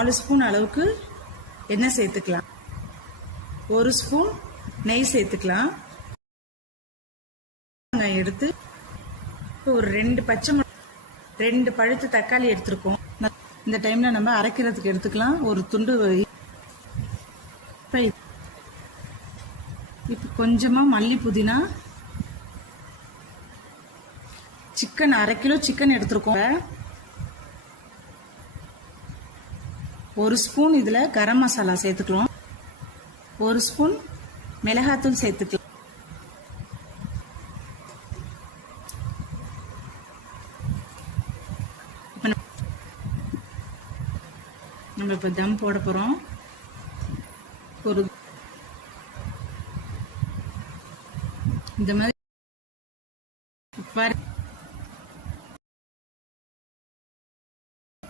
நாலு ஸ்பூன் அளவுக்கு எண்ணெய் சேர்த்துக்கலாம். ஒரு ஸ்பூன் நெய் சேர்த்துக்கலாம். வெங்காயம் எடுத்து ஒரு ரெண்டு பச்சை மிளகா ரெண்டு பழுத்து தக்காளி எடுத்திருக்கோம். இந்த டைம்ல நம்ம அரைக்கிறதுக்கு எடுத்துக்கலாம். ஒரு துண்டு இப்போ இப்போ மல்லி புதினா சிக்கன் அரை கிலோ சிக்கன் எடுத்திருக்கோம். ஒரு ஸ்பூன் இதில் கரம் மசாலா சேர்த்துக்கலாம். ஒரு ஸ்பூன் மிளகாத்தூள் சேர்த்துக்கலாம். நம்ம- இப்போ தம் போட போகிறோம் ஒரு இந்த மாதிரி